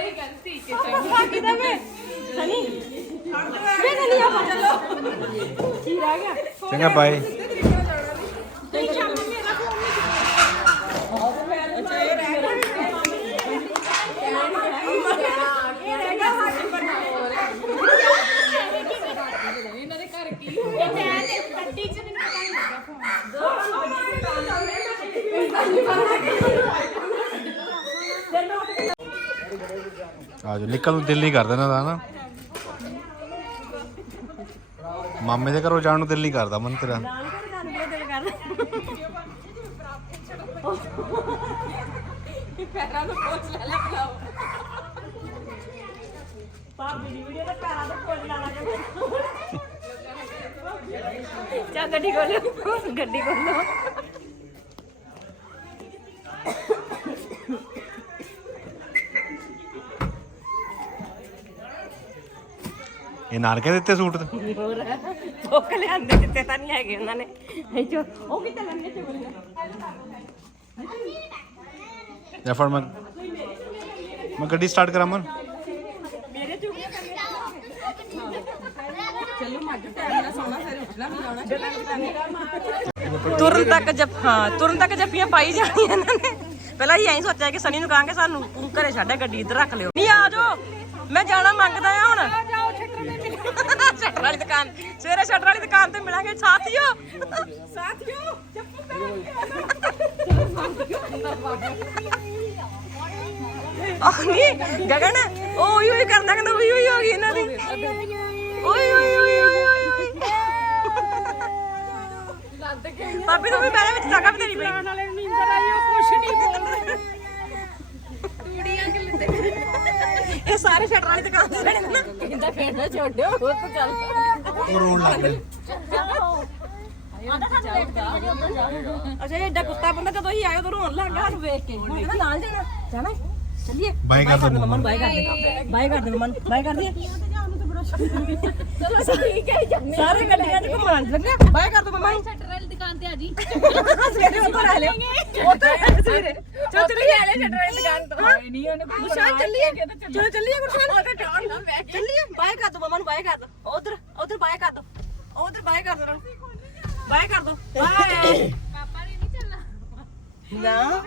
ਇਹ ਗੱਲ ਠੀਕ ਹੈ ਚੰਗੀ ਬਾਕੀ ਦਾ ਵੇ ਸਨੀ ਵੇ ਸਨੀ ਆਪਾਂ ਚੱਲੋ ਕੀ ਰਹਿ ਗਿਆ ਚੰਗਾ ਬਾਏ ਇਹਨਾਂ ਦੇ ਘਰ ਕੀ ਇਹ ਮੈਂ ਤੇ ਗੱਡੀ 'ਚ ਮੈਨੂੰ ਪਤਾ ਨਹੀਂ ਲੱਗਾ ਫੋਨ ਆ ਜਾਓ ਨਿਕਲ ਨੂੰ ਦਿਲ ਨਹੀਂ ਕਰਦਾ ਨਾ ਦਾ ਨਾ ਮਾਮੇ ਦੇ ਘਰੋਂ ਜਾਣ ਨੂੰ ਦਿਲ ਨਹੀਂ ਕਰਦਾ, ਮਨ ਤੇਰਾ। ਪੈਰਾਂ ਨੂੰ ਕੋਚ ਲੈ ਲੈ ਬਲਾਓ ਭਾਬੀ ਦੀ ਵੀਡੀਓ ਦਾ ਪੈਰਾਂ ਦਾ ਕੋਚ ਲਾ ਲਾ ਕੇ ਚਾ ਗੱਡੀ ਕੋਲ ਗੱਡੀ ਕੋਲ ਇਹ ਨਾਨਕੇ ਦਿੱਤੇ ਸੂਟ ਤੇ? ਹੋਰ ਭੁੱਖ ਲਿਆਂਦੇ ਦਿੱਤੇ ਤਾਂ ਨਹੀਂ ਹੈਗੇ ਉਹਨਾਂ ਨੇ। ਇਹ ਚੋ ਉਹ ਕਿੱਥੇ ਲੰਨੇ ਚੁਗਲੀਆਂ ਜਾਂ ਫਿਰ ਮੈਂ ਮੈਂ ਗੱਡੀ ਸਟਾਰਟ ਕਰਾਂ ਮਨ ਮੇਰੇ ਚੁਗਲੀਆਂ ਤੁਰਨ ਤੱਕ ਜੱਫ ਹਾਂ ਤੁਰਨ ਤੱਕ ਜੱਫੀਆਂ ਪਾਈ ਜਾਣੀਆਂ ਇਹਨਾਂ ਨੇ। ਪਹਿਲਾਂ ਹੀ ਐਂ ਸੋਚਿਆ ਕਿ ਸਨੀ ਨੂੰ ਕਹਾਂਗੇ ਸਾਨੂੰ ਤੂੰ ਘਰੇ ਛੱਡਿਆ ਗੱਡੀ ਇੱਧਰ ਰੱਖ ਲਿਓ। ਨਹੀਂ ਆ ਜਾਓ। ਮੈਂ ਜਾਣਾ ਮੰਗਦਾ ਆ ਹੁਣ। ਸ਼ਟਰ ਵਾਲੀ ਦੁਕਾਨ। ਸਵੇਰੇ ਸ਼ਟਰ ਵਾਲੀ ਦੁਕਾਨ ਤੇ ਮਿਲਾਂਗੇ ਸਾਥੀਓ। ਸਾਥੀਓ ਆਹ ਨਹੀਂ ਗਗਨ ਉਹ ਉਹੀ ਉਹੀ ਕਰਦਾ ਕਹਿੰਦਾ ਉਹੀ ਉਹੀ ਹੋ ਗਈ ਇਹਨਾਂ ਦੀ। ਓਏ ਓਏ ਓਏ ਓਏ ਓਏ ਪਾਪੀ ਨੂੰ ਵੀ ਬੈਠੇ ਵਿੱਚ ਵੀ ਦੇਣੀ ਪਈ। ਨਾਲੇ ਨੀਂਦਰ ਆਈ ਉਹ ਕੁਛ ਨਹੀਂ ਬੋਲਦੇ। ਇਹ ਸਾਰੇ ਸ਼ਟਰ ਵਾਲੀ ਦੁਕਾਨ ਤੇ ਰਹਿਣੇ ਨਾ ਕਹਿੰਦਾ ਕਹਿੰਦਾ ਛੋੜਿਓ ਉਹ ਤਾਂ ਚੱਲ। ਉਹ ਰੋਣ ਲੱਗ ਗਏ। ਅੱਛਾ ਇਹ ਏਡਾ ਕੁੱਤਾ ਬੰਦਾ ਜਦੋਂ ਹੀ ਆਇਆ ਉਦੋਂ ਰੋਣ ਲੱਗ ਗਿਆ। ਸਾਨੂੰ ਵੇਖ ਕੇ। ਹੁਣ ਕਹਿੰਦਾ ਨਾਲ ਜਾਣਾ। ਜਾਣਾ ਹੈ? ਚੱਲੀਏ। ਬਾਏ ਕਰ ਦੋ ਮੰਮਾ ਨੂੰ। ਬਾਏ ਕਰ ਦੇ ਬਾਏ ਕਰ ਦੇ ਮੰਮਾ ਨੂੰ। ਬਾਏ ਕਰ ਦੇ। ਚਲੋ ਠੀਕ ਹੈ ਸਾਰੇ ਗੱਡੀਆਂ 'ਚ ਘੁੰਮਣ ਲੱਗਾ ਬਾਏ ਕਰ ਦੋ ਮੰਮਾ ਨੂੰ। ਦੁਕਾਨ ਤੇ ਆ ਜੀ। ਸਵੇਰੇ ਉੱਧਰ ਆ ਲਿਓ। ਉੱਧਰ ਸਵੇਰੇ। ਚਲ ਚੱਲੀਏ। ਲੈ ਛੱਡ ਰਹੀ ਦੁਕਾਨ ਤੋਂ। ਨਹੀਂ ਉਹਨੇ ਗੁਰਸ਼ਾਨ ਚੱਲੀਏ। ਚਲੋ ਚੱਲੀਏ ਗੁਰਸ਼ਾਨ। ਉਹ ਤਾਂ ਟਾਉਣ ਨਾ ਮੈਂ ਚੱਲੀਏ। ਬਾਏ ਕਰ ਦੋ ਮਮਾ ਨੂੰ ਬਾਏ ਕਰ ਦੋ। ਉਧਰ ਉਧਰ ਬਾਏ ਕਰ ਦੋ। ਉਧਰ ਬਾਏ ਕਰ ਦੋ ਬਾਏ ਕਰ ਦੋ। ਬਾਏ। ਪਾਪਾ ਨੇ ਨਹੀਂ ਚੱਲਣਾ। ਨਾ।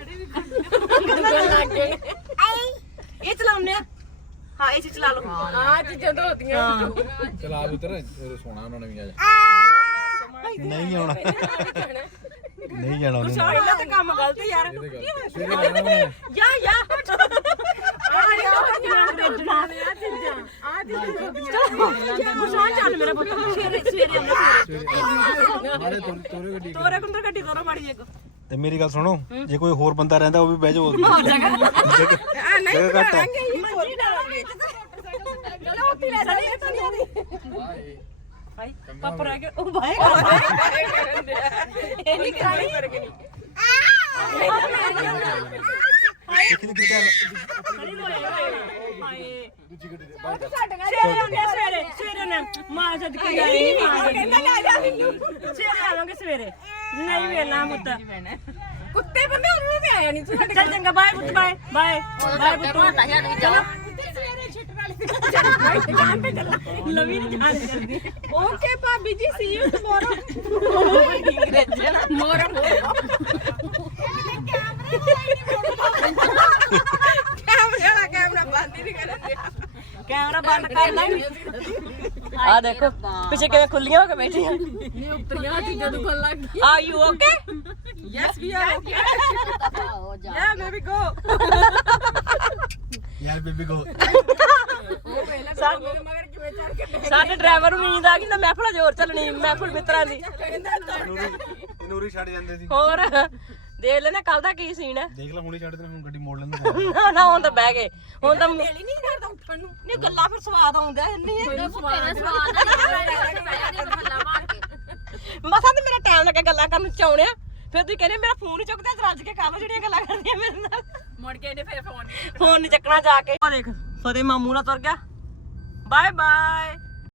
ਇਹ ਚਲਾਉਣੇ ਆ। ਹਾਂ ਇਹ ਚੀਜ਼ ਚਲਾ ਲਓ। ਹਾਂ ਚੀਜ਼ਾਂ ਤਾਂ ਹੁੰਦੀਆਂ। ਚਲਾ ਉਤਰ ਸੋਣਾ ਉਹਨਾਂ ਨੇ ਵੀ ਅੱਜ ਨਹੀਂ ਆਉਣਾ। ਨਹੀਂ ਜਾਣਾ। ਉਹਨੇ। ਗੁਰਸ਼ਾਨ ਇਹਨਾਂ ਤੇ ਕੰਮ ਗਲਤ ਯਾਰ। ਯਾ ਯਾ। ਆ ਯਾ ਵੇਚਣਾ ਆ ਚੀਜ਼ਾਂ। ਆ ਚੀਜ਼ਾਂ ਗੁਰਸ਼ਾਨ ਚੱਲ ਮੇਰਾ ਪੁੱਤ। ਸਵੇਰੇ ਸਵੇਰੇ ਆਉਂਦਾ ਮਾਰੇ ਤੋਰੇ ਤੋਰੇ ਗੱਡੀ ਤੋਰੇ ਕੁੰਦਰ ਗੱਡੀ ਤੋਰਾ ਮਾੜੀ ਇੱਕ। ਤੇ ਮੇਰੀ ਗੱਲ ਸੁਣੋ ਜੇ ਕੋਈ ਹੋਰ ਬੰਦਾ ਰਹਿੰਦਾ ਉਹ ਵੀ ਬਹਿ ਜਾਓ ਆ ਨਹੀਂ ਚਲੋ ਉੱਥੇ ਲੈ ਜਾਣੀ ਹੈ ਤੁਹਾਨੂੰ ਹਾਈ ਪਾਪਾ ਰਹਿ ਗਿਆ ਉਹ ਬਾਏ ਇਹ ਨਹੀਂ ਕਰਾਣੀ ਫ਼ਰਕ ਨਹੀਂ। ਕਿੱਥੇ ਕਿੱਥੇ ਹਾਏ ਸਵੇਰੇ ਆਉਂਦੇ ਆ, ਸਵੇਰੇ। ਸਵੇਰੇ ਨੇ ਮਾਂ ਸੱਜ ਕੇ ਗਈ ਮਾਂ ਕਹਿੰਦਾ ਲੈ ਜਾ ਮੈਨੂੰ। ਸਵੇਰੇ ਆਵਾਂਗੇ ਸਵੇਰੇ। ਨਹੀਂ ਵੇਲਾ ਮੁੱਤ ਕੁੱਤੇ ਬੰਦੇ ਉਹਨੂੰ ਤੇ ਆਇਆ ਨਹੀਂ ਤੂੰ ਚੱਲ ਚੰਗਾ ਬਾਏ ਬਾਏ। ਬਾਏ। ਬਾਏ ਪੁੱਤ। ਚਲੋ ਸਵੇਰੇ ਛਿੱਟਣ ਵਾਲੀ ਦੁਕਾਨ ਤੇ ਚੱਲਾਂ ਲਵੀ ਨੇ ਜਾਣ ਕਰਦੀ ਓਕੇ ਭਾਬੀ ਜੀ ਸੀ ਯੂ ਟੁਮਾਰੋ ਮੋਰੋ ਕੈਮਰਾ ਵਾਲਾ ਕੈਮਰਾ ਬੰਦ ਹੀ ਨਹੀਂ ਕਰਨ ਕੈਮਰਾ ਬੰਦ ਕਰਨਾ ਆ ਦੇਖੋ ਪਿੱਛੇ ਕਿਵੇਂ ਖੁੱਲੀਆਂ ਹੋ ਕੇ ਬੈਠੀਆਂ ਨਹੀਂ ਉਤਰੀਆਂ ਚੀਜ਼ਾਂ ਦੁਕਾਨ ਲੱਗ ਗਈ Are you okay? Yes, we are okay. yeah, baby, go. ਯਾਰ ਬੇਬੀ ਕੋ ਸਾਡੇ ਡਰਾਈਵਰ ਨੂੰ ਨੀਂਦ ਆ ਗਈ ਤਾਂ ਮਹਿਫਲ ਜ਼ੋਰ ਚੱਲਣੀ ਮਹਿਫਲ ਮਿੱਤਰਾਂ ਦੀ। ਨੂਰੀ ਛੱਡ ਜਾਂਦੇ ਸੀ। ਹੋਰ ਦੇਖ ਲੈਣਾ ਕੱਲ ਦਾ ਕੀ ਸੀਨ ਹੈ। ਦੇਖ ਲੈ ਹੁਣੇ ਛੱਡ ਦੇ ਹੁਣ ਗੱਡੀ ਮੋੜ ਲੈਂਦੇ ਨਾ ਨਾ ਹੁਣ ਤਾਂ ਬਹਿ ਗਏ। ਹੁਣ ਤਾਂ ਨਹੀਂ ਕਰਦਾ ਉੱਠਣ ਨੂੰ। ਨਹੀਂ ਗੱਲਾਂ ਫਿਰ ਸਵਾਦ ਆਉਂਦਾ ਨਹੀਂ ਤੇਰਾ ਸਵਾਦ ਆ ਗੱਲਾਂ ਮਾਰ ਕੇ। ਮਸਾਂ ਤੇ ਮੇਰਾ ਟਾਈਮ ਲੱਗਾ ਗੱਲਾਂ ਕਰਨ ਨੂੰ ਚਾਉਣਿਆ। ਫਿਰ ਤੁਸੀਂ ਕਹਿੰਦੇ ਮੇਰਾ ਫੋਨ ਹੀ ਚੁੱਕਦਾ ਤੇ ਰੱਜ ਕੇ ਕਰ ਜਿਹੜੀਆਂ ਗੱਲਾਂ ਕਰਦੀਆਂ ਮੇਰੇ ਨਾਲ। ਮੁੜ ਕੇ ਇਹਨੇ ਫਿਰ ਫੋਨ ਫੋਨ ਨਹੀਂ ਚੱਕਣਾ ਜਾ ਕੇ। ਉਹ ਦੇਖ, ਫਤਿਹ ਮਾਮੂ ਨਾਲ ਤੁਰ ਗਿਆ। Bye bye